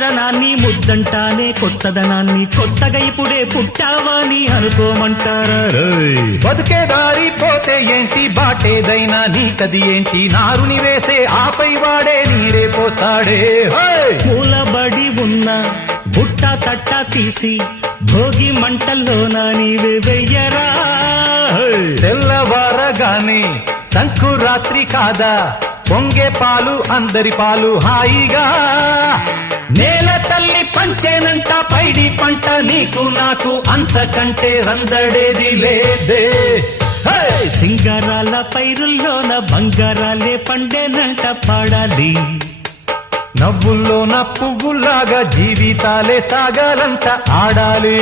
ముసలితనాన్ని ముద్దంటానే కొత్తదనాన్ని కొత్తగా ఇప్పుడే పుట్టావని అనుకోమంటారా బతుకే దారి పోతే ఏంటి బాటేదైనా నీకది ఏంటి నారుని వేసే ఆపై వాడే నీరే పోస్తాడే మూలబడి ఉన్న బుట్ట తట్ట తీసి భోగి మంటల్లోన నీవే వెయ్యరా తెల్లవారగానే సంకురాత్రి కాదా పొంగే పాలు అందరి పాలు హాయిగా నేల తల్లి పంచేనంట పైడి పంట నీకు నాకు అంతకంటే రందడేది లేదే సింగారాల పైరుల్లోన బంగారాలే పండేనంట పాడాలి నవ్వుల్లోన పువ్వుల్లాగా జీవితాలే సాగాలంట ఆడాలి